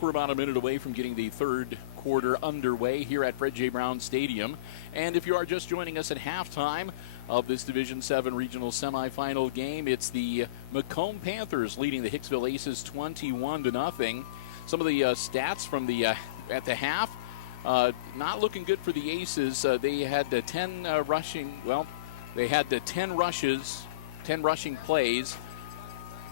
back. We're about a minute away from getting the third quarter underway here at Fred J. Brown Stadium. And if you are just joining us at halftime of this Division 7 regional semifinal game, it's the McComb Panthers leading the Hicksville Aces 21-0. Some of the stats from the at the half, not looking good for the Aces. They had 10 rushing. Well, they had 10 rushes, 10 rushing plays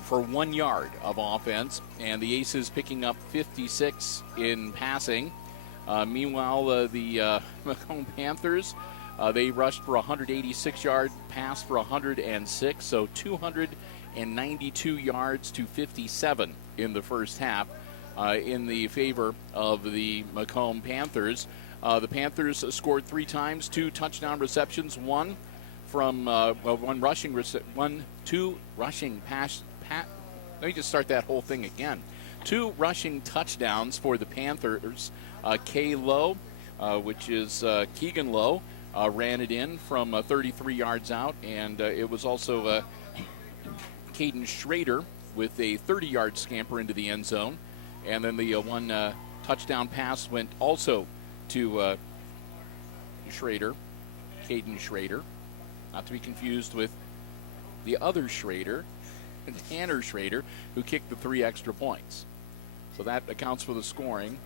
for 1 yard of offense, and the Aces picking up 56 in passing. Meanwhile, the McComb Panthers, they rushed for 186-yard pass for 106, so 292 yards to 57 in the first half in the favor of the McComb Panthers. The Panthers scored 3 times, 2 touchdown receptions, one from two rushing pass. Let me just start that whole thing again. 2 rushing touchdowns for the Panthers. Kay Lowe, which is Keegan Lowe, ran it in from 33 yards out, and it was also Caden Schrader with a 30-yard scamper into the end zone. And then the one touchdown pass went also to Schrader, Caden Schrader, not to be confused with the other Schrader, Tanner Schrader, who kicked the 3 extra points. So that accounts for the scoring.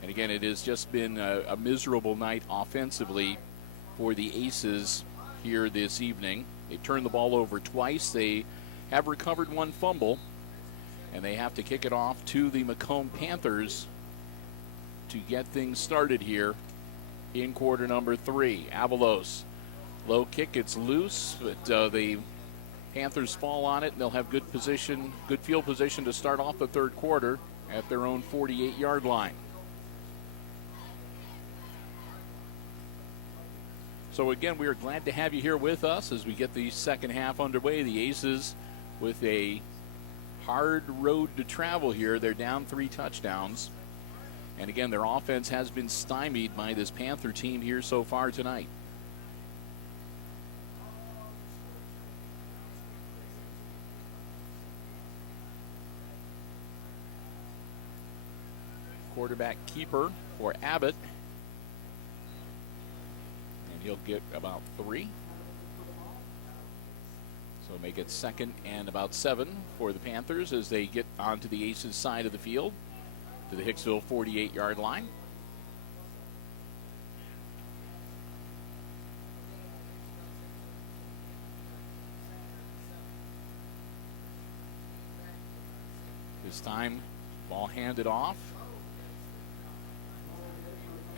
And again, it has just been a miserable night offensively for the Aces here this evening. They turned the ball over twice. They have recovered 1 fumble, and they have to kick it off to the McComb Panthers to get things started here in quarter number 3. Avalos, low kick, it's loose, but the Panthers fall on it, and they'll have good field position to start off the third quarter at their own 48-yard line. So again, we are glad to have you here with us as we get the second half underway. The Aces with a hard road to travel here. They're down 3 touchdowns. And again, their offense has been stymied by this Panther team here so far tonight. Quarterback keeper for Abbott. And he'll get about 3. So make it second and about 7 for the Panthers as they get onto the Aces side of the field to the Hicksville 48-yard line. This time, ball handed off.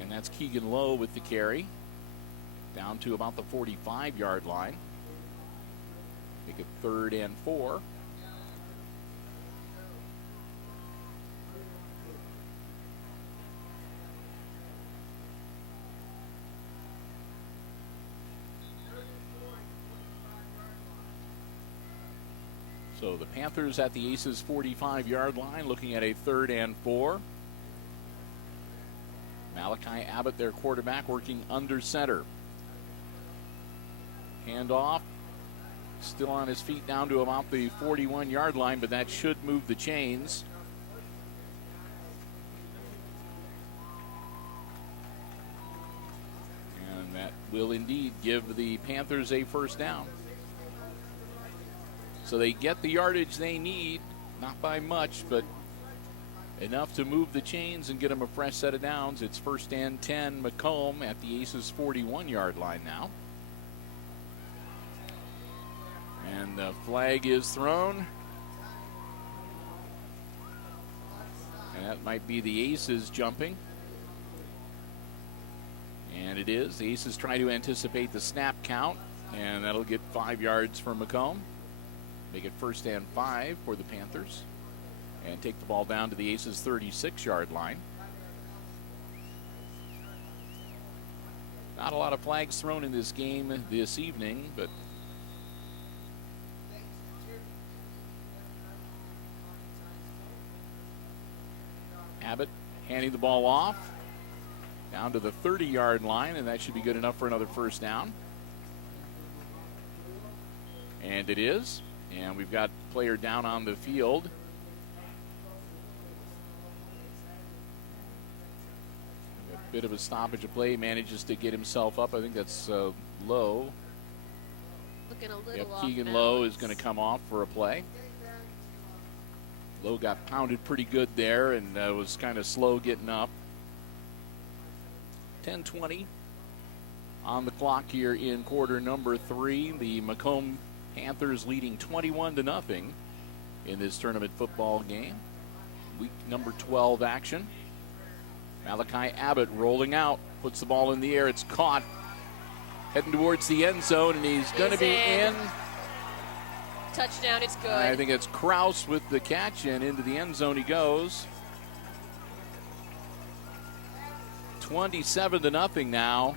And that's Keegan Lowe with the carry. Down to about the 45-yard line. Make it 3rd and 4. So the Panthers at the Aces 45-yard line, looking at a 3rd and 4. Malachi Abbott, their quarterback, working under center. Handoff. Still on his feet down to about the 41-yard line, but that should move the chains. And that will indeed give the Panthers a first down. So they get the yardage they need, not by much, but enough to move the chains and get them a fresh set of downs. It's 1st and 10, McComb at the Aces 41-yard line now. And the flag is thrown. And that might be the Aces jumping. And it is. The Aces try to anticipate the snap count, and that'll get 5 yards for McComb. Make it 1st and 5 for the Panthers. And take the ball down to the Aces 36-yard line. Not a lot of flags thrown in this game this evening, but Abbott handing the ball off down to the 30-yard line, and that should be good enough for another first down. And it is. And we've got a player down on the field Bit of a stoppage of play, manages to get himself up. I think that's Lowe. Looking a little Yep, off Keegan balance. Lowe is going to come off for a play. Lowe got pounded pretty good there and was kind of slow getting up. 10:20 on the clock here in quarter number 3. The McComb Panthers leading 21-0 in this tournament football game. Week number 12 action. Malachi Abbott rolling out, puts the ball in the air. It's caught, heading towards the end zone, and he's going to be in. Touchdown, it's good. I think it's Kraus with the catch, and into the end zone he goes. 27-0 now.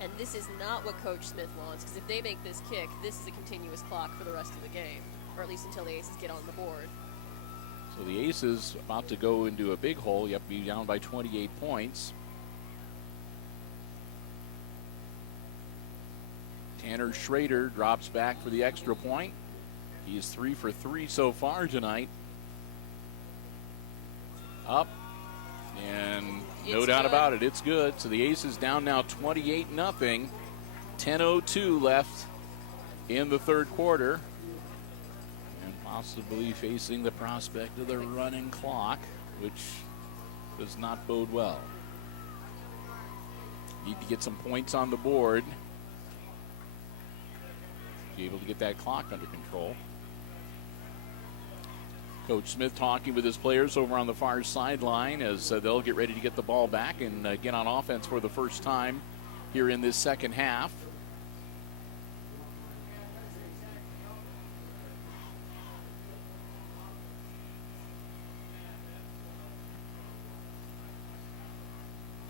And this is not what Coach Smith wants, because if they make this kick, this is a continuous clock for the rest of the game, or at least until the Aces get on the board. So the Aces about to go into a big hole. Yep, be down by 28 points. Tanner Schrader drops back for the extra point. He is 3 for 3 so far tonight. Up, and no doubt about it, it's good. So the Aces down now 28-0. 10:02 left in the third quarter. And possibly facing the prospect of the running clock, which does not bode well. Need to get some points on the board. Be able to get that clock under control. Coach Smith talking with his players over on the far sideline as they'll get ready to get the ball back and get on offense for the first time here in this second half.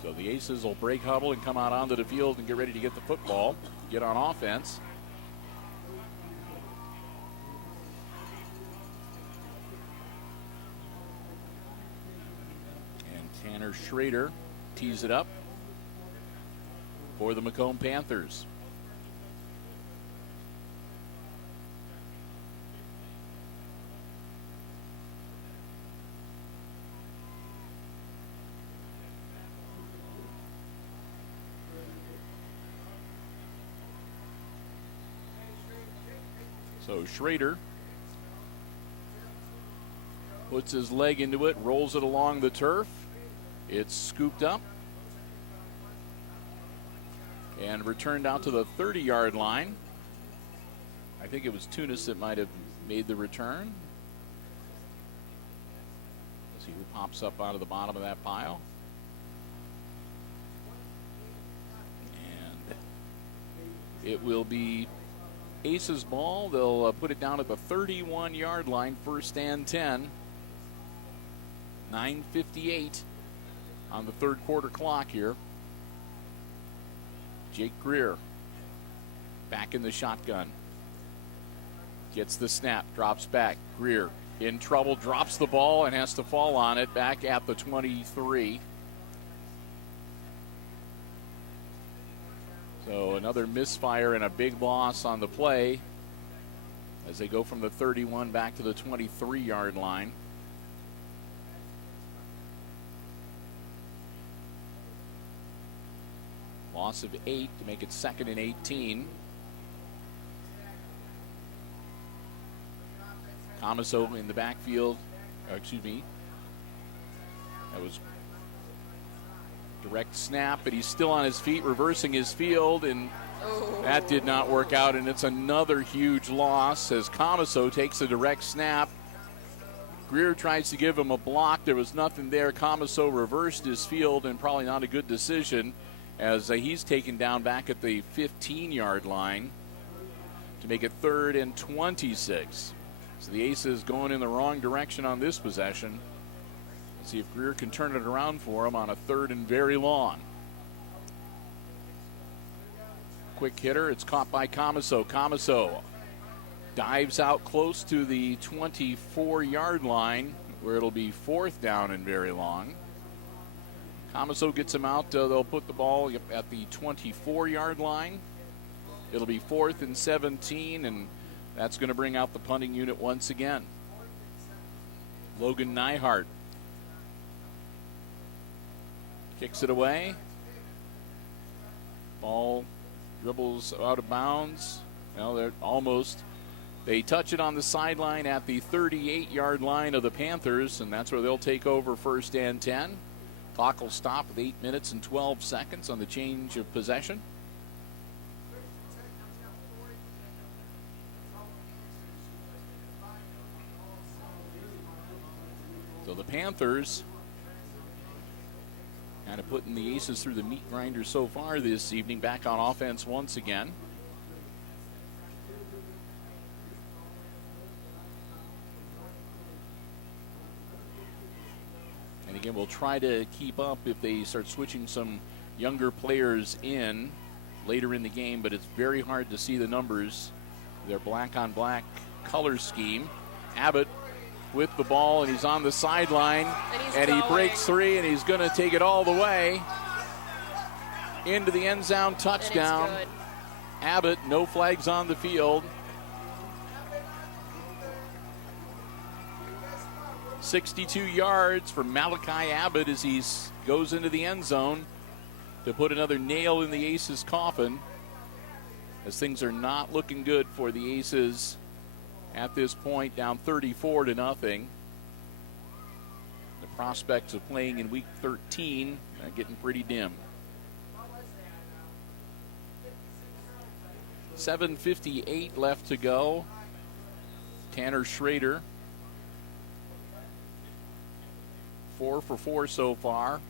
So the Aces will break huddle and come out onto the field and get ready to get the football, get on offense. Tanner Schrader tees it up for the McComb Panthers. So Schrader puts his leg into it, rolls it along the turf. It's scooped up and returned out to the 30-yard line. I think it was Tunis that might have made the return. Let's see who pops up out of the bottom of that pile. And it will be Aces ball. They'll put it down at the 31-yard line, first and 10. 9:58 on the third quarter clock here. Jake Greer back in the shotgun. Gets the snap, drops back. Greer in trouble, drops the ball and has to fall on it back at the 23. So another misfire and a big loss on the play as they go from the 31 back to the 23-yard line. Loss of 8 to make it 2nd and 18. Comiso in the backfield. That was direct snap, but he's still on his feet, reversing his field, and that did not work out, and it's another huge loss as Comiso takes a direct snap. Greer tries to give him a block. There was nothing there. Comiso reversed his field, and probably not a good decision, as he's taken down back at the 15-yard line to make it 3rd and 26. So the Aces going in the wrong direction on this possession. Let's see if Greer can turn it around for him on a 3rd and very long. Quick hitter, it's caught by Comiso. Comiso dives out close to the 24-yard line where it'll be 4th down and very long. Comiso gets him out. They'll put the ball at the 24-yard line. It'll be 4th and 17, and that's going to bring out the punting unit once again. Logan Neihart Kicks it away. Ball dribbles out of bounds. Well, they're almost. They touch it on the sideline at the 38-yard line of the Panthers, and that's where they'll take over first and 10. Clock will stop with 8 minutes and 12 seconds on the change of possession. So the Panthers kind of putting the Aces through the meat grinder so far this evening, back on offense once again. And again, we'll try to keep up if they start switching some younger players in later in the game, but it's very hard to see the numbers. Their black on black color scheme. Abbott with the ball, and he's on the sideline, and he breaks three, and he's going to take it all the way into the end zone, touchdown. Abbott, no flags on the field. 62 yards for Malachi Abbott as he goes into the end zone to put another nail in the Aces' coffin, as things are not looking good for the Aces at this point, down 34-0. The prospects of playing in week 13 are getting pretty dim. 7:58 left to go. Tanner Schrader, 4 for 4 so far.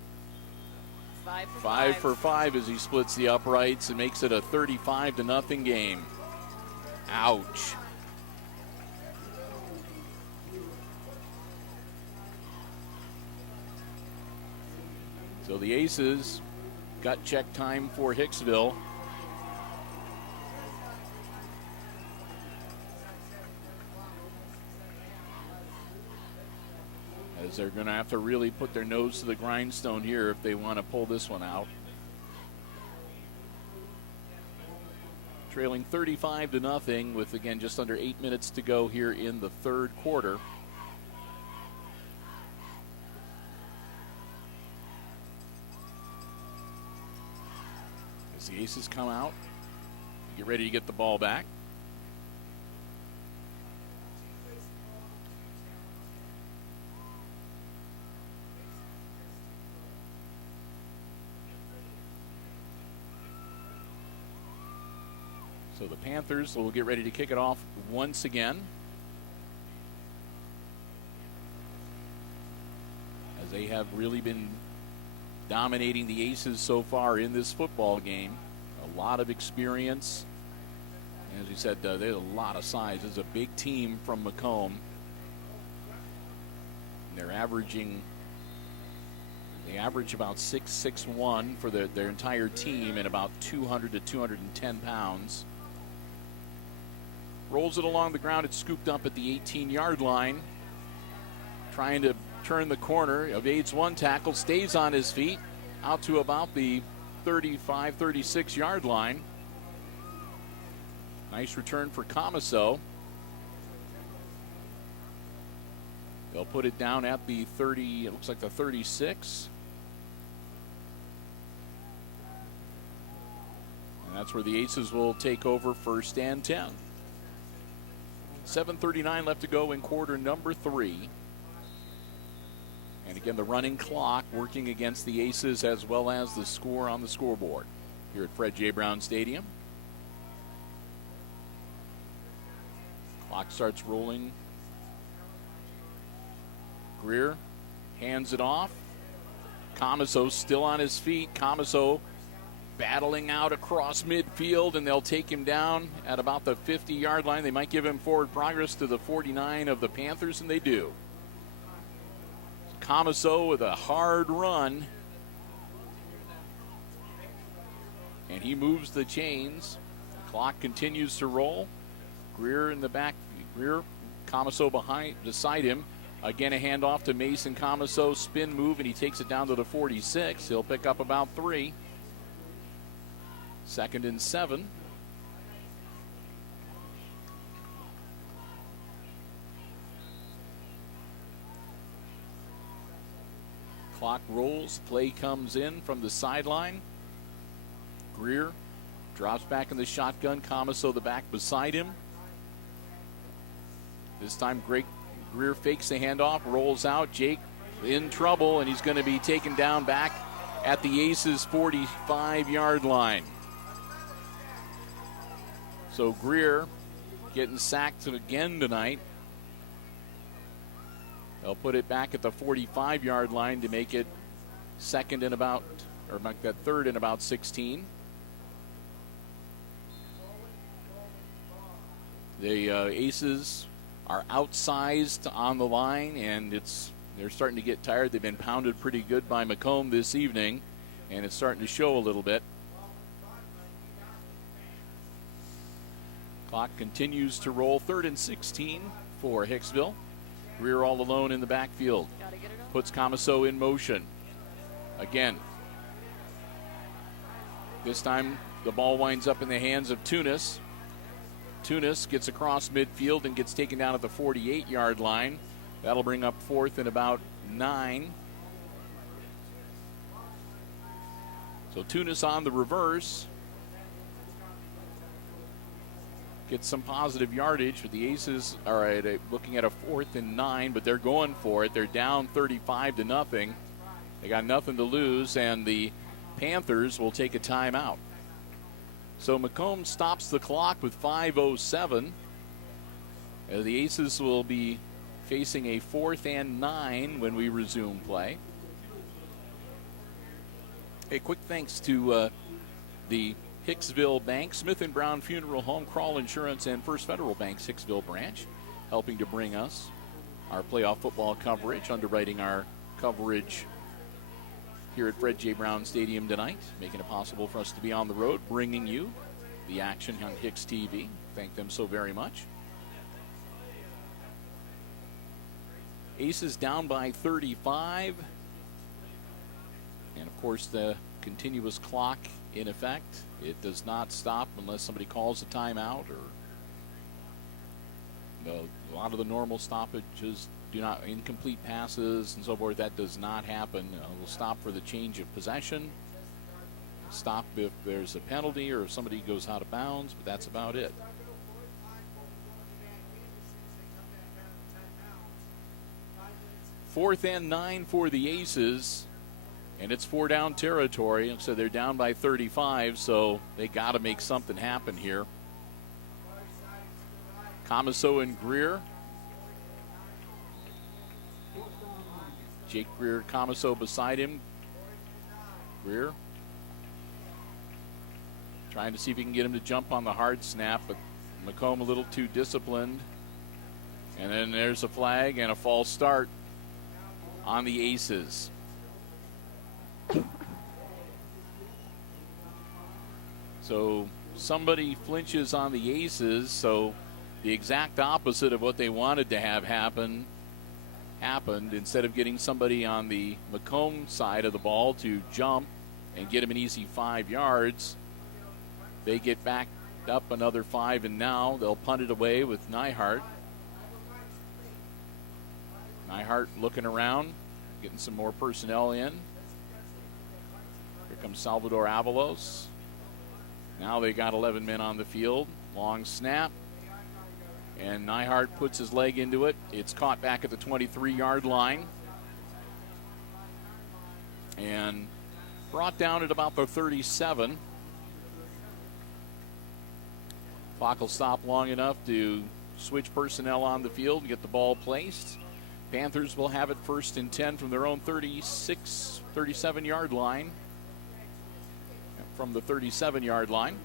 5 for 5 as he splits the uprights and makes it a 35-0 game. Ouch. So the Aces, gut check time for Hicksville. As they're going to have to really put their nose to the grindstone here if they want to pull this one out. Trailing 35-0 with, again, just under 8 minutes to go here in the third quarter. As the Aces come out, get ready to get the ball back. So the Panthers will get ready to kick it off once again, as they have really been dominating the Aces so far in this football game. A lot of experience. As we said, there's a lot of size. It's a big team from McComb. They're averaging, they average about 6'1" for their entire team, and about 200 to 210 pounds. Rolls it along the ground. It's scooped up at the 18-yard line. Trying to turn the corner. Evades one tackle. Stays on his feet. Out to about the 35, 36-yard line. Nice return for Comiso. They'll put it down at the 30, it looks like the 36. And that's where the Aces will take over first and 10. 7:39 left to go in quarter number 3. And again, the running clock working against the Aces, as well as the score on the scoreboard here at Fred J. Brown Stadium. Clock starts rolling. Greer hands it off. Comiso still on his feet. Comiso battling out across midfield, and they'll take him down at about the 50-yard line. They might give him forward progress to the 49 of the Panthers, and they do. Comiso with a hard run, and he moves the chains. The clock continues to roll. Greer in the back. Greer, Comiso beside him. Again, a handoff to Mason Comiso. Spin move, and he takes it down to the 46. He'll pick up about 3. 2nd and 7. Clock rolls. Play comes in from the sideline. Greer drops back in the shotgun. Comiso the back beside him. This time Greer fakes the handoff, rolls out. Jake in trouble, and he's going to be taken down back at the Aces 45-yard line. So Greer getting sacked again tonight. They'll put it back at the 45-yard line to make it third and about 16. The Aces are outsized on the line, and they're starting to get tired. They've been pounded pretty good by McComb this evening, and it's starting to show a little bit. Clock continues to roll. 3rd and 16 for Hicksville. Greer all alone in the backfield. Puts Comiso in motion. Again. This time the ball winds up in the hands of Tunis. Tunis gets across midfield and gets taken down at the 48-yard line. That'll bring up 4th and about 9. So Tunis on the reverse. Gets some positive yardage, but the Aces are looking at a 4th and 9, but they're going for it. They're down 35-0. They got nothing to lose, and the Panthers will take a timeout. So McComb stops the clock with 5:07. The Aces will be facing a 4th and 9 when we resume play. A quick thanks to the Hicksville Bank, Smith & Brown Funeral Home, Crawl Insurance, and First Federal Bank's Hicksville branch, helping to bring us our playoff football coverage, underwriting our coverage here at Fred J. Brown Stadium tonight, making it possible for us to be on the road, bringing you the action on HIX-TV. Thank them so very much. Aces down by 35. And, of course, the continuous clock in effect. It does not stop unless somebody calls a timeout, or a lot of the normal stoppages do not, incomplete passes and so forth, that does not happen. We'll stop for the change of possession, stop if there's a penalty or if somebody goes out of bounds, but that's about it. Fourth and 9 for the Aces. And it's 4-down territory, and so they're down by 35, so they got to make something happen here. Comiso and Greer. Jake Greer, Comiso beside him. Greer trying to see if he can get him to jump on the hard snap, but McComb a little too disciplined. And then there's a flag and a false start on the Aces. So somebody flinches on the Aces, so the exact opposite of what they wanted to have happened. Instead of getting somebody on the McComb side of the ball to jump and get him an easy 5 yards, they get backed up another 5, and now they'll punt it away with Nyhart. Nyhart looking around, getting some more personnel in. Here comes Salvador Avalos. Now they got 11 men on the field. Long snap. And Nyhart puts his leg into it. It's caught back at the 23-yard line. And brought down at about the 37. Clock will stop long enough to switch personnel on the field and get the ball placed. Panthers will have it 1st and 10 from their own 37-yard line. From the 37-yard line.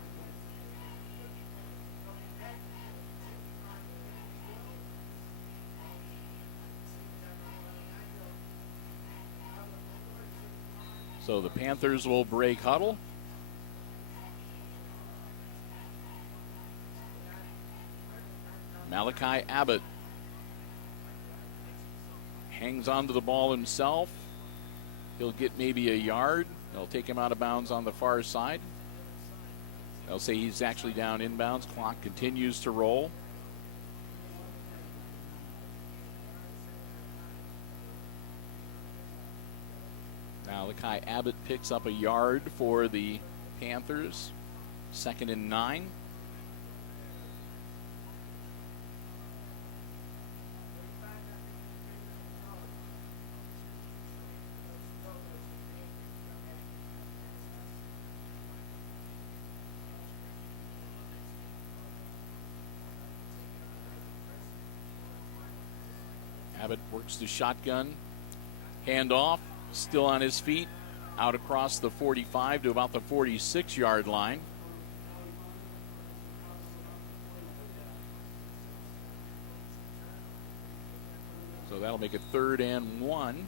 So the Panthers will break huddle. Malachi Abbott hangs onto the ball himself. He'll get maybe a yard. They'll take him out of bounds on the far side. They'll say he's actually down inbounds. Clock continues to roll. Malachi Abbott picks up a yard for the Panthers. 2nd and 9. Abbott works the shotgun. Handoff, still on his feet, out across the 45 to about the 46-yard line. So that'll make it 3rd and 1.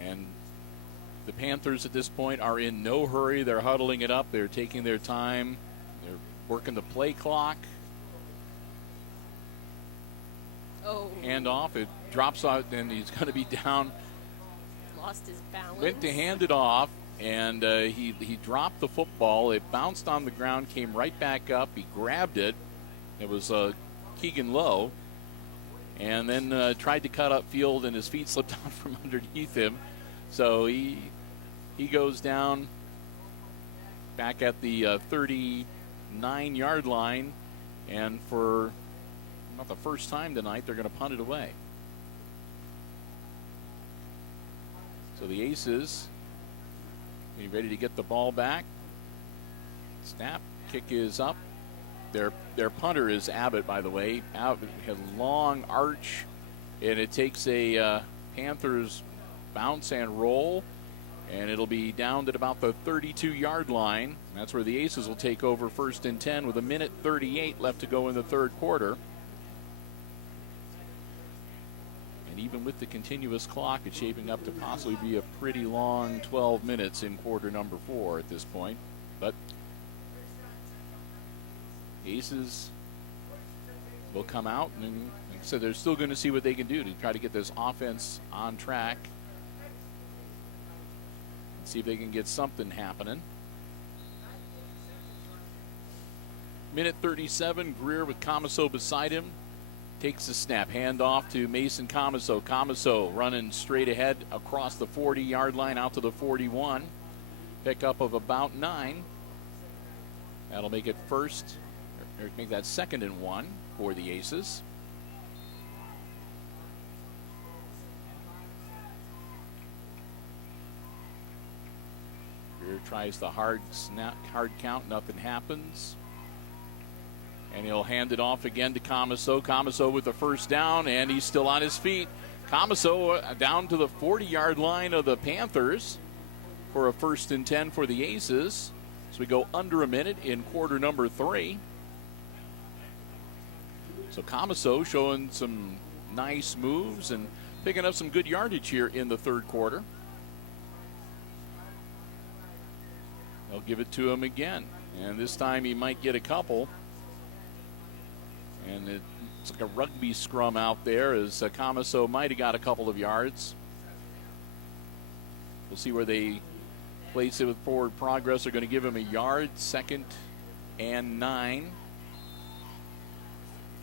And the Panthers at this point are in no hurry. They're huddling it up. They're taking their time. They're working the play clock. Oh. Handoff. It drops out, and he's going to be down. Lost his balance. Went to hand it off, and he dropped the football. It bounced on the ground, came right back up. He grabbed it. It was Keegan Lowe. And then tried to cut up field, and his feet slipped out from underneath him. So he goes down back at the 39-yard line, and for not the first time tonight, they're going to punt it away. So the Aces be ready to get the ball back. Snap, kick is up. Their punter is Abbott, by the way. Abbott had a long arch, and it takes a Panthers bounce and roll, and it'll be down at about the 32-yard line. That's where the Aces will take over 1st and 10 with 1:38 left to go in the 3rd quarter. And even with the continuous clock, it's shaping up to possibly be a pretty long 12 minutes in quarter number 4 at this point. But Aces will come out, and like I said, they're still going to see what they can do to try to get this offense on track. See if they can get something happening. 1:37, Greer with Comiso beside him. Takes the snap, hand off to Mason Comiso. Comiso running straight ahead across the 40-yard line out to the 41. Pickup of about 9. That'll make it make that 2nd and 1 for the Aces. Greer tries the hard count, nothing happens. And he'll hand it off again to Comiso. Comiso with the first down, and he's still on his feet. Comiso down to the 40-yard line of the Panthers for a 1st and 10 for the Aces. So we go under a minute in quarter number 3. So Comiso showing some nice moves and picking up some good yardage here in the 3rd quarter. They'll give it to him again, and this time he might get a couple. And it's like a rugby scrum out there, as Comiso might have got a couple of yards. We'll see where they place it with forward progress. They're going to give him a yard, 2nd and 9.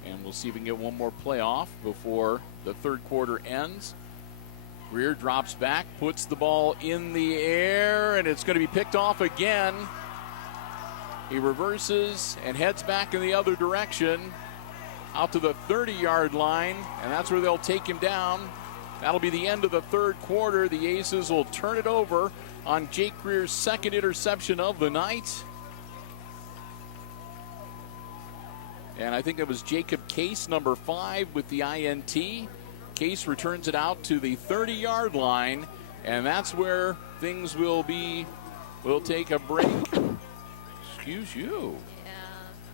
And we'll see if we can get one more play off before the 3rd quarter ends. Greer drops back, puts the ball in the air, and it's going to be picked off again. He reverses and heads back in the other direction out to the 30-yard line, and that's where they'll take him down. That'll be the end of the 3rd quarter. The Aces will turn it over on Jake Greer's 2nd interception of the night. And I think it was Jacob Case, number 5, with the INT. Case returns it out to the 30-yard line, and that's where things will be. We'll take a break. Excuse you. Yeah.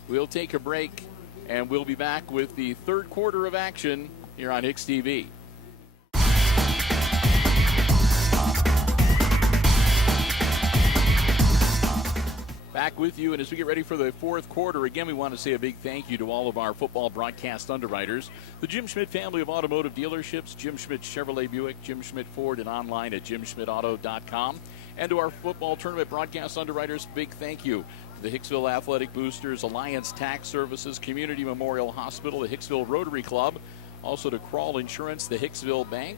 We'll take a break, and we'll be back with the 3rd quarter of action here on HIX-TV. Back with you, and as we get ready for the 4th quarter, again, we want to say a big thank you to all of our football broadcast underwriters, the Jim Schmidt family of automotive dealerships, Jim Schmidt Chevrolet Buick, Jim Schmidt Ford, and online at jimschmidtauto.com. And to our football tournament broadcast underwriters, big thank you. the Hicksville Athletic Boosters, Alliance Tax Services, Community Memorial Hospital, the Hicksville Rotary Club, also to Crawl Insurance, the Hicksville Bank,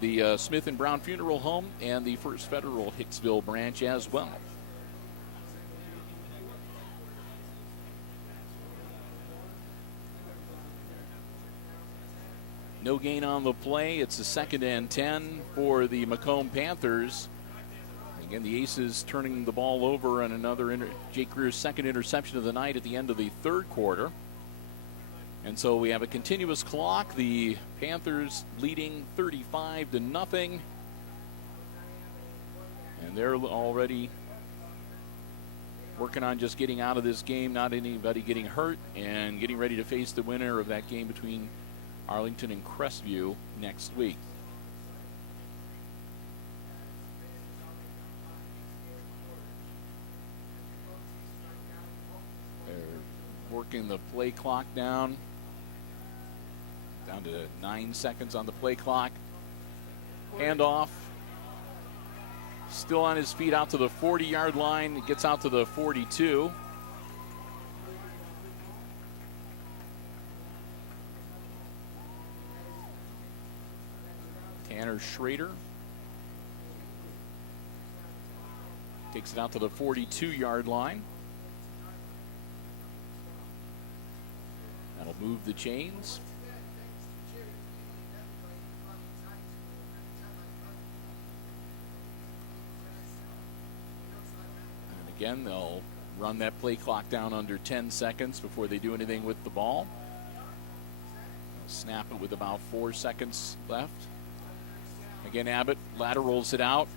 the Smith and Brown Funeral Home, and the First Federal Hicksville branch as well. No gain on the play. It's a 2nd and 10 for the McComb Panthers. Again, the Aces turning the ball over on another Jake Greer's 2nd interception of the night at the end of the 3rd quarter. And so we have a continuous clock. The Panthers leading 35-0. And they're already working on just getting out of this game, not anybody getting hurt, and getting ready to face the winner of that game between Arlington and Crestview next week. They're working the play clock down to 9 seconds on the play clock. Handoff. Still on his feet out to the 40-yard line. It gets out to the 42. Tanner Schrader takes it out to the 42-yard line. That'll move the chains. And again, they'll run that play clock down under 10 seconds before they do anything with the ball. They'll snap it with about 4 seconds left. Again, Abbott laterals it out.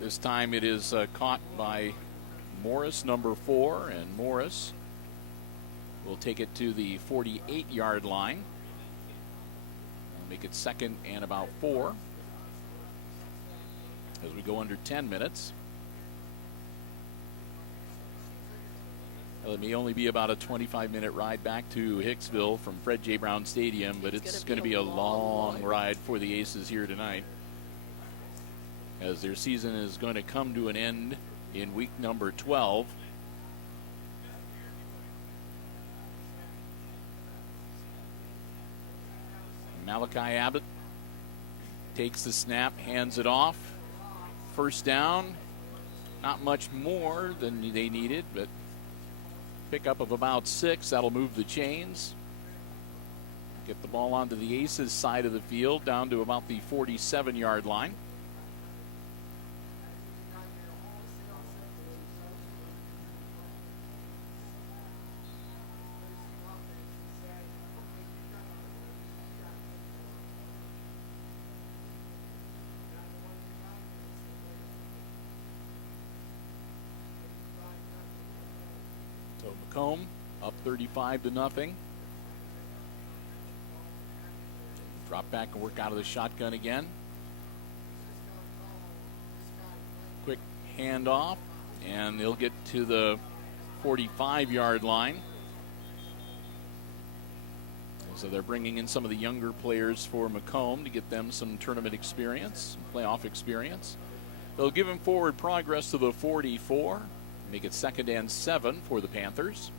This time it is caught by Morris, number 4, and Morris will take it to the 48-yard line. We'll make it 2nd and about 4 as we go under 10 minutes. Well, it may only be about a 25-minute ride back to Hicksville from Fred J. Brown Stadium, but it's going to be a long ride for the Aces here tonight, as their season is going to come to an end in week number 12. Malachi Abbott takes the snap, hands it off. First down. Not much more than they needed, but pickup of about 6. That'll move the chains. Get the ball onto the Aces side of the field, down to about the 47-yard line. McComb up 35-0. Drop back and work out of the shotgun again. Quick handoff, and they'll get to the 45-yard line. So they're bringing in some of the younger players for McComb to get them some tournament experience, some playoff experience. They'll give him forward progress to the 44. Make it 2nd and 7 for the Panthers.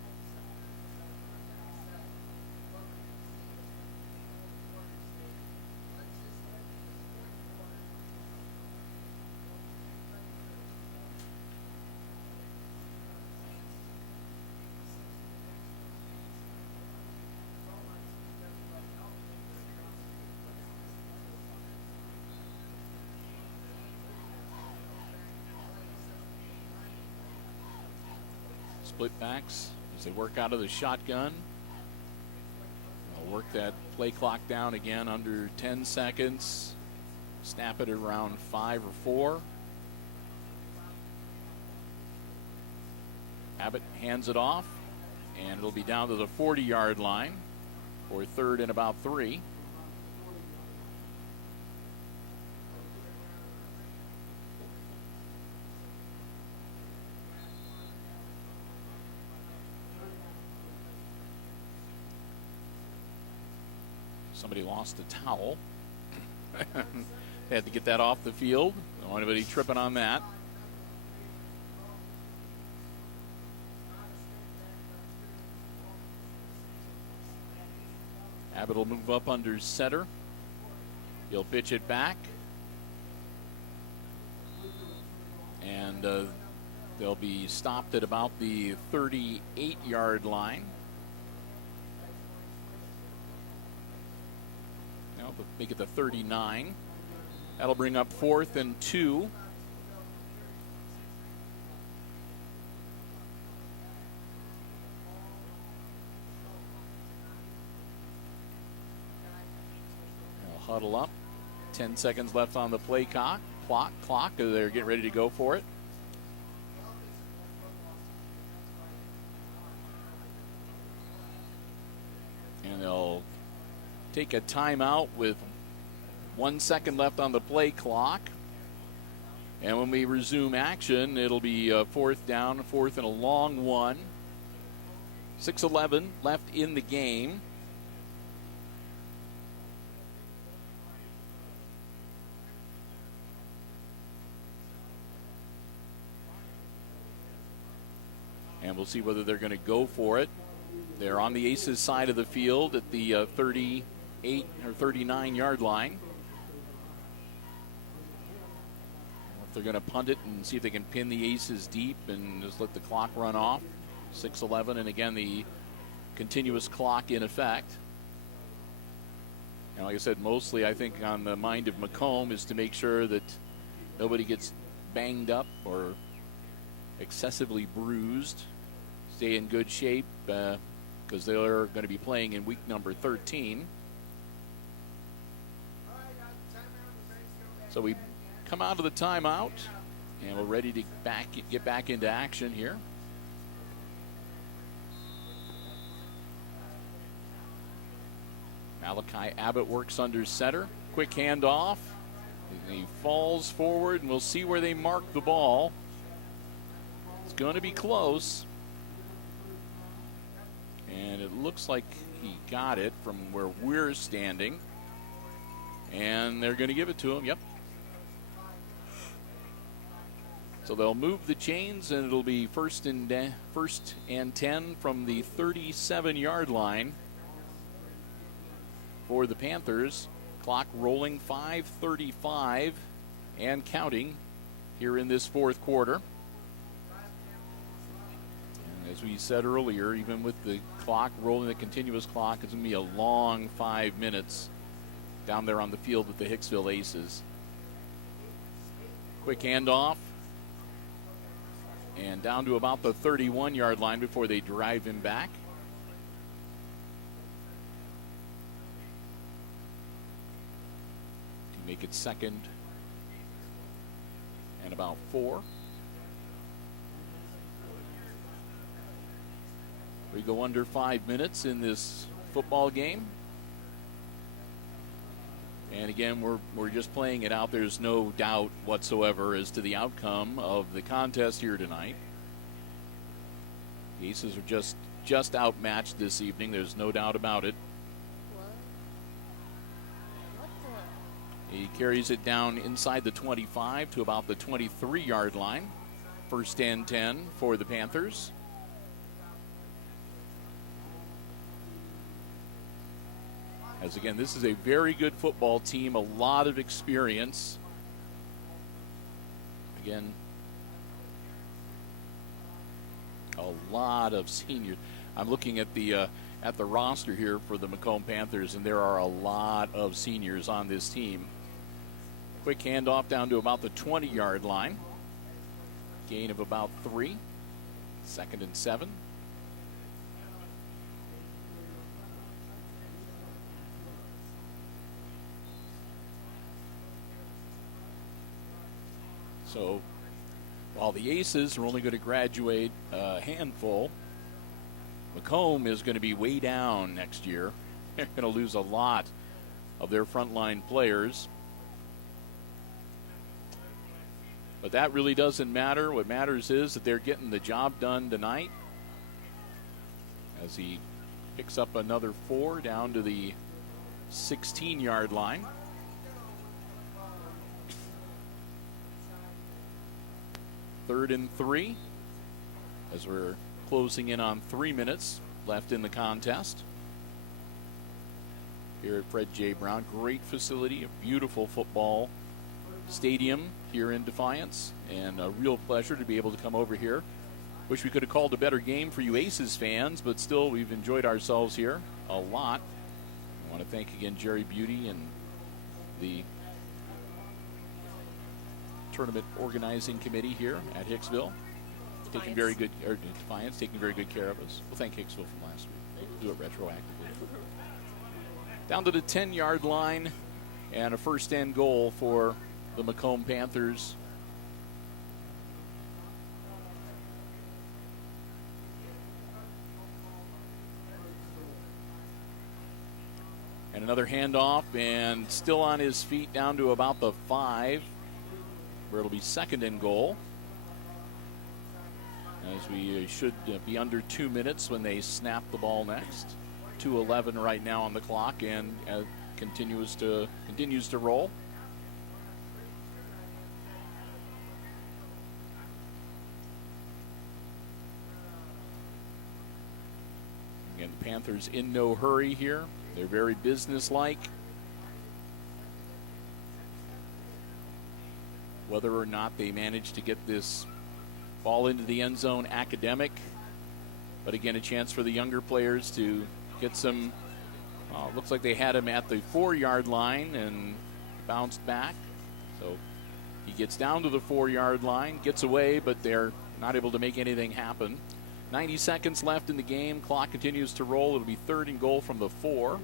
Split backs as they work out of the shotgun. They'll work that play clock down again under 10 seconds. Snap it at around 5 or 4. Abbott hands it off, and it'll be down to the 40-yard line for 3rd and about 3. Somebody lost a towel. They had to get that off the field. Don't want anybody tripping on that. Abbott will move up under center. He'll pitch it back. And they'll be stopped at about the 38-yard line. Now they'll make it the 39. That'll bring up 4th and 2. They'll huddle up. 10 seconds left on the play clock. They're getting ready to go for it. And they'll take a timeout with 1 second left on the play clock. And when we resume action, it'll be 4th down, 4th and a long one. 6:11 left in the game. And we'll see whether they're going to go for it. They're on the Aces side of the field at the 38 or 39-yard line. If they're going to punt it and see if they can pin the Aces deep and just let the clock run off. 6:11, and again, the continuous clock in effect. And like I said, mostly I think on the mind of McComb is to make sure that nobody gets banged up or excessively bruised. Stay in good shape because they're going to be playing in week number 13. So we come out of the timeout, and we're ready to get back into action here. Malachi Abbott works under center. Quick handoff. He falls forward, and we'll see where they mark the ball. It's going to be close. And it looks like he got it from where we're standing. And they're going to give it to him. Yep. So they'll move the chains, and it'll be first and 10 from the 37-yard line for the Panthers. Clock rolling, 5:35 and counting here in this fourth quarter. And as we said earlier, even with the clock rolling, the continuous clock, it's going to be a long 5 minutes down there on the field with the Hicksville Aces. Quick handoff. And down to about the 31-yard line before they drive him back. To make it 2nd and about 4. We go under 5 minutes in this football game. And again, we're just playing it out. There's no doubt whatsoever as to the outcome of the contest here tonight. The Aces are just outmatched this evening. There's no doubt about it. He carries it down inside the 25 to about the 23-yard line. First and 10 for the Panthers. As again, this is a very good football team, a lot of experience. Again, a lot of seniors. I'm looking at the roster here for the McComb Panthers, and there are a lot of seniors on this team. Quick handoff down to about the 20-yard line. Gain of about 3. 2nd and 7. So while the Aces are only going to graduate a handful, McComb is going to be way down next year. They're going to lose a lot of their frontline players. But that really doesn't matter. What matters is that they're getting the job done tonight. As he picks up another 4 down to the 16-yard line. Third and 3 as we're closing in on 3 minutes left in the contest. here at Fred J. Brown. Great facility, a beautiful football stadium here in Defiance, and a real pleasure to be able to come over here. Wish we could have called a better game for you Aces fans, but still we've enjoyed ourselves here a lot. I want to thank again Jerry Beauty and the tournament organizing committee here at Hicksville. Taking very good, or Defiance, taking very good care of us. We'll thank Hicksville from last week. We'll do it retroactively. Down to the 10-yard line, and a first and goal for the McComb Panthers. And another handoff, and still on his feet down to about the 5, where it'll be second and goal. As we should be under 2 minutes when they snap the ball next. 2:11 right now on the clock, and continues to roll. Again, the Panthers in no hurry here. They're very businesslike. Whether or not they manage to get this ball into the end zone, academic. But again, a chance for the younger players to get some. Looks like they had him at the 4-yard line and bounced back. So he gets down to the 4-yard line, gets away, but they're not able to make anything happen. 90 seconds left in the game. Clock continues to roll. It'll be third and goal from the 4.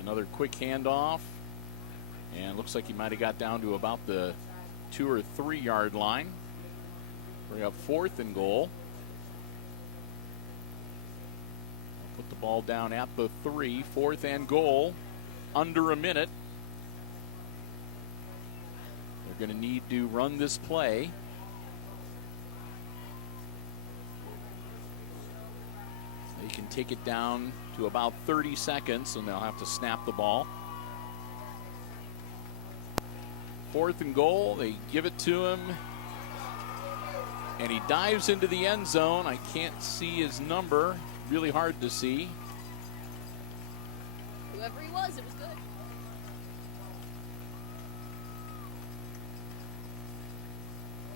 Another quick handoff, and looks like he might have got down to about the 2 or 3 yard line. Bring up fourth and goal. Put the ball down at the 3, fourth and goal, under a minute. They're going to need to run this play. They can take it down to about 30 seconds, and they'll have to snap the ball. Fourth and goal, they give it to him, and he dives into the end zone. I can't see his number, really hard to see. Whoever he was, it was good.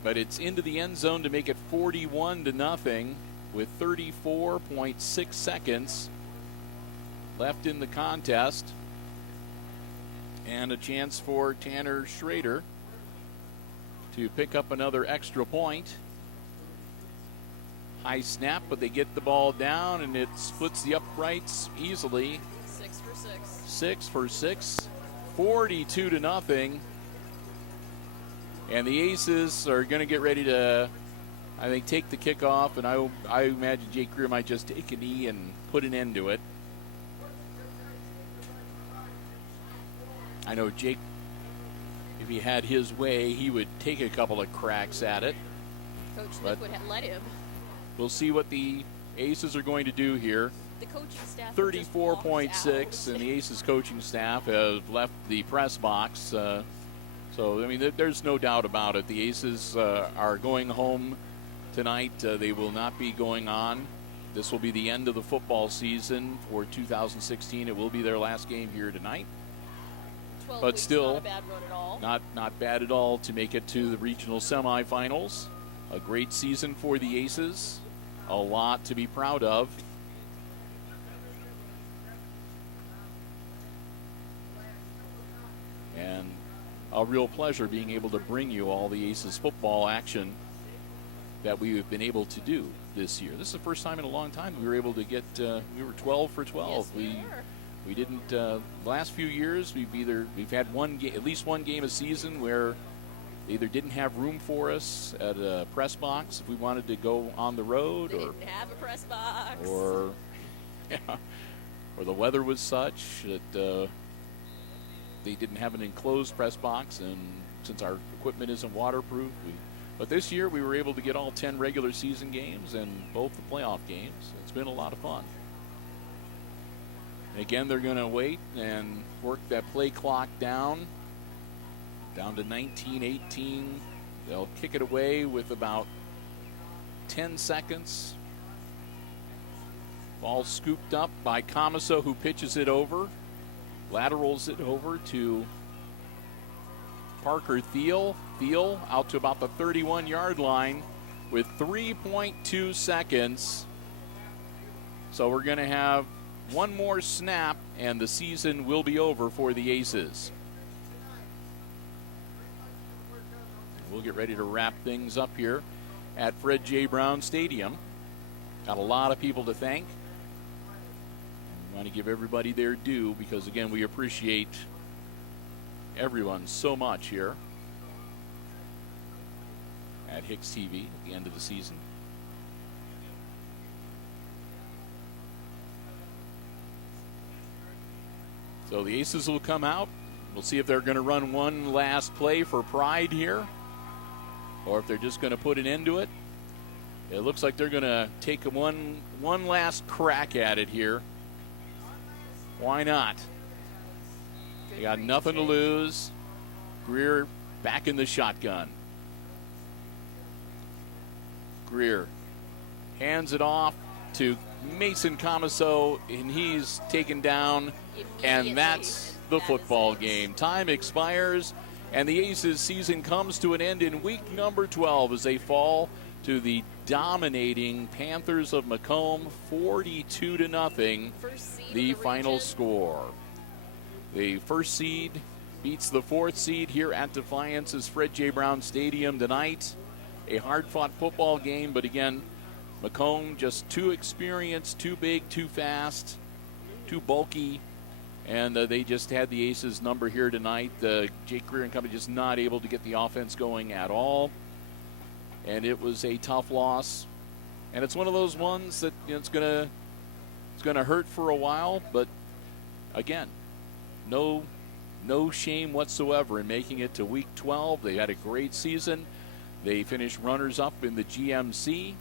But it's into the end zone to make it 41-0 with 34.6 seconds left in the contest, and a chance for Tanner Schrader to pick up another extra point. High snap, but they get the ball down, and it splits the uprights easily. 6 for 6. 6 for 6, 42-0. And the Aces are going to get ready to, I think, take the kickoff, and I imagine Jake Greer might just take a knee and put an end to it. I know Jake, if he had his way, he would take a couple of cracks at it. Coach Smith would have let him. We'll see what the Aces are going to do here. The coaching staff 34.6, and the Aces coaching staff have left the press box. So, I mean, there's no doubt about it. The Aces are going home tonight. They will not be going on. This will be the end of the football season for 2016. It will be their last game here tonight. But still, not a bad run at all. Not bad at all to make it to the regional semifinals. A great season for the Aces. A lot to be proud of. And a real pleasure being able to bring you all the Aces football action that we've been able to do this year. This is the first time in a long time we were able to get, we were 12 for 12. Yes, We didn't, the last few years, we've had at least one game a season where they either didn't have room for us at a press box if we wanted to go on the road, they didn't have a press box, or the weather was such that they didn't have an enclosed press box, and since our equipment isn't waterproof, but this year we were able to get all 10 regular season games and both the playoff games. It's been a lot of fun. Again, they're going to wait and work that play clock down. Down to 19-18. They'll kick it away with about 10 seconds. Ball scooped up by Comiso, who pitches it over. Laterals it over to Parker Thiel. Thiel out to about the 31-yard line with 3.2 seconds. So we're going to have one more snap, and the season will be over for the Aces. We'll get ready to wrap things up here at Fred J. Brown Stadium. Got a lot of people to thank. We want to give everybody their due because, again, we appreciate everyone so much here at HIX-TV at the end of the season. So the Aces will come out. We'll see if they're going to run one last play for pride here, or if they're just going to put an end to it. It looks like they're going to take one last crack at it here. Why not? They got nothing to lose. Greer back in the shotgun. Greer hands it off to Mason Comiso, and he's taken down, and that's the football game. Time expires, and the Aces season comes to an end in week number 12 as they fall to the dominating Panthers of McComb, 42-0, the final score. The first seed beats the fourth seed here at Defiance's Fred J. Brown Stadium tonight. A hard-fought football game, but again, McComb just too experienced, too big, too fast, too bulky, and they just had the Aces number here tonight. Jake Greer and company just not able to get the offense going at all, and it was a tough loss. And it's one of those ones that, you know, it's gonna hurt for a while, but again, no shame whatsoever in making it to week 12. They had a great season. They finished runners-up in the GMC,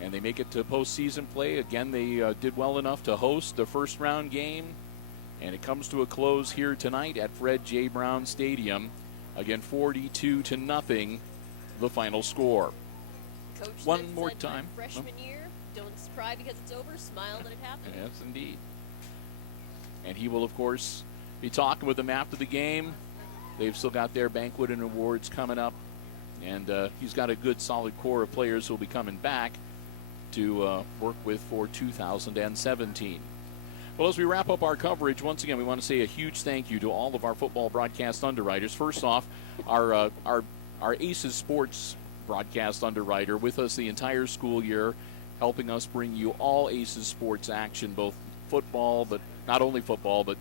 and they make it to postseason play. Again, they did well enough to host the first-round game, and it comes to a close here tonight at Fred J. Brown Stadium. Again, 42-0, the final score. Coach One Smith more said time. Freshman year, don't cry because it's over, smile that it happened. Yes, indeed. And he will, of course, be talking with them after the game. They've still got their banquet and awards coming up, and he's got a good, solid core of players who will be coming back to work with for 2017. Well, as we wrap up our coverage, once again, we want to say a huge thank you to all of our football broadcast underwriters. First off, our Aces Sports broadcast underwriter with us the entire school year, helping us bring you all Aces Sports action, both football, but not only football, but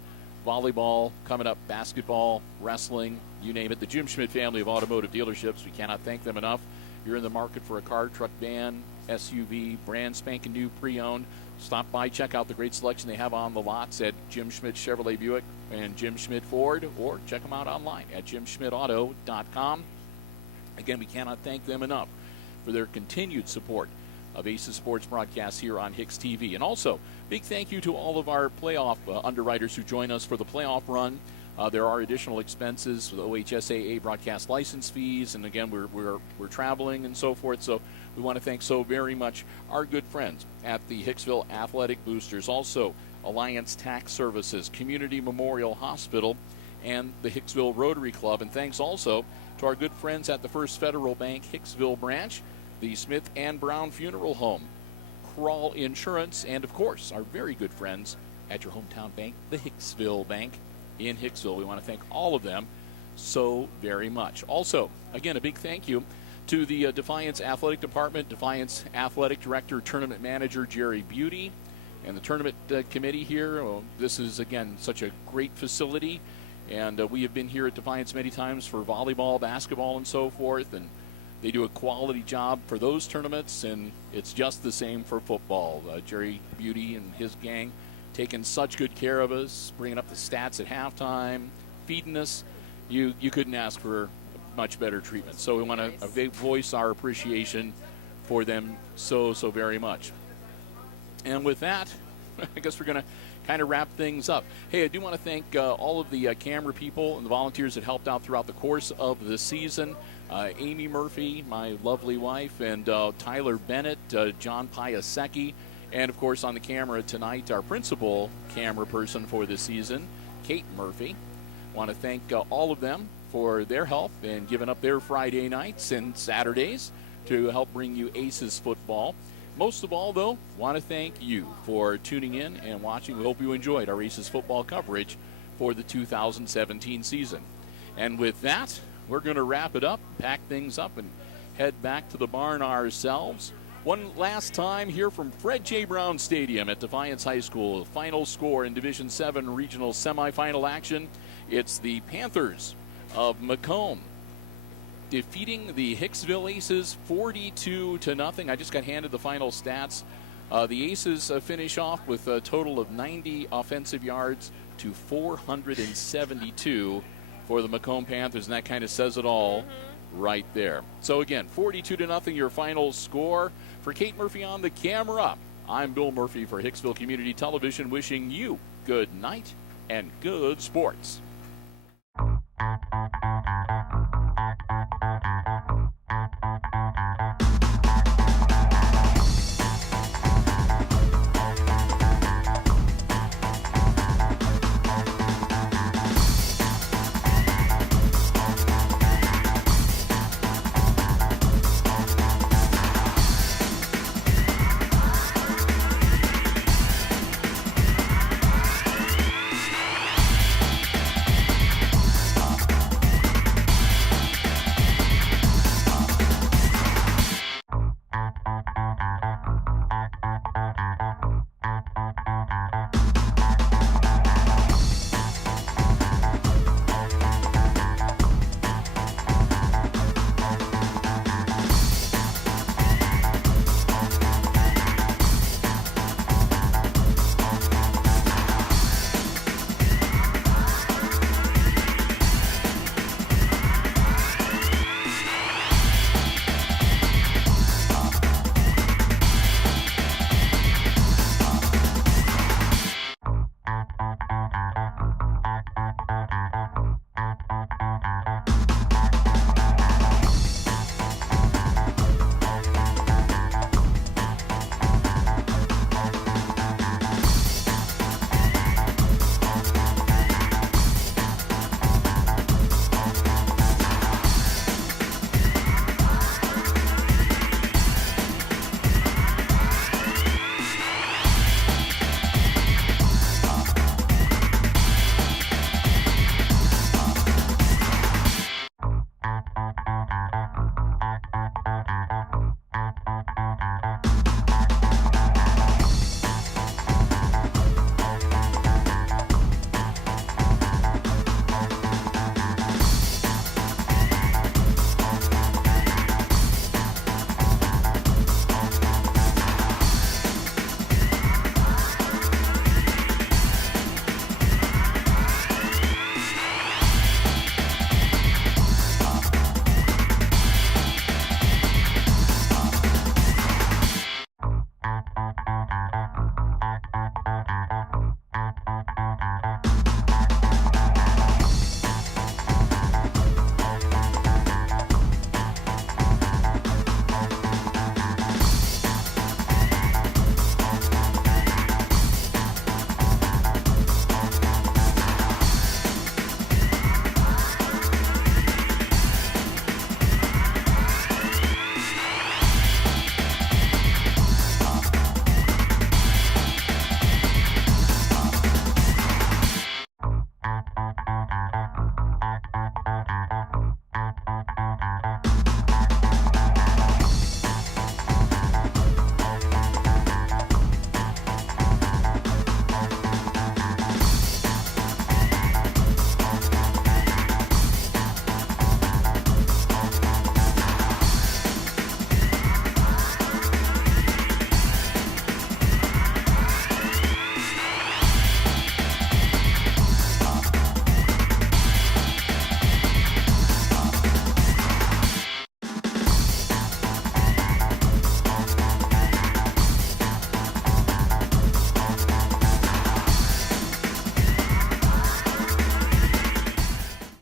volleyball coming up, basketball, wrestling, you name it. The Jim Schmidt family of automotive dealerships, we cannot thank them enough. You're in the market for a car, truck, van, SUV, brand spanking new, pre-owned. Stop by, check out the great selection they have on the lots at Jim Schmidt Chevrolet Buick and Jim Schmidt Ford, or check them out online at jimschmidtauto.com. Again, we cannot thank them enough for their continued support of Aces Sports broadcasts here on HIX-TV. And also, big thank you to all of our playoff underwriters who join us for the playoff run. There are additional expenses for the OHSAA broadcast license fees, and again, we're traveling and so forth. So we want to thank so very much our good friends at the Hicksville Athletic Boosters, also Alliance Tax Services, Community Memorial Hospital, and the Hicksville Rotary Club. And thanks also to our good friends at the First Federal Bank Hicksville branch, the Smith and Brown Funeral Home, Crawl Insurance, and of course our very good friends at your hometown bank, the Hicksville Bank in Hicksville. We want to thank all of them so very much. Also, again, a big thank you to the Defiance Athletic Department, Defiance Athletic Director, Tournament Manager Jerry Beauty, and the tournament committee here. This is, again, such a great facility, and we have been here at Defiance many times for volleyball, basketball, and so forth, and they do a quality job for those tournaments, and it's just the same for football. Jerry Beauty and his gang taking such good care of us, bringing up the stats at halftime, feeding us. You couldn't ask for much better treatment. So we want to voice our appreciation for them so very much. And with that, I guess we're going to kind of wrap things up. Hey, I do want to thank all of the camera people and the volunteers that helped out throughout the course of the season. Amy Murphy, my lovely wife, and Tyler Bennett, John Piasecki, and, of course, on the camera tonight, our principal camera person for the season, Kate Murphy. Want to thank all of them for their help and giving up their Friday nights and Saturdays to help bring you Aces football. Most of all, though, want to thank you for tuning in and watching. We hope you enjoyed our Aces football coverage for the 2017 season. And with that, we're going to wrap it up, pack things up, and head back to the barn ourselves. One last time here from Fred J. Brown Stadium at Defiance High School. Final score in Division 7 regional semifinal action. It's the Panthers of McComb defeating the Hicksville Aces 42-0. I just got handed the final stats. The Aces finish off with a total of 90 offensive yards to 472 for the McComb Panthers, and that kind of says it all right there. So again, 42-0 your final score. For Kate Murphy on the camera, I'm Bill Murphy for Hicksville Community Television, wishing you good night and good sports.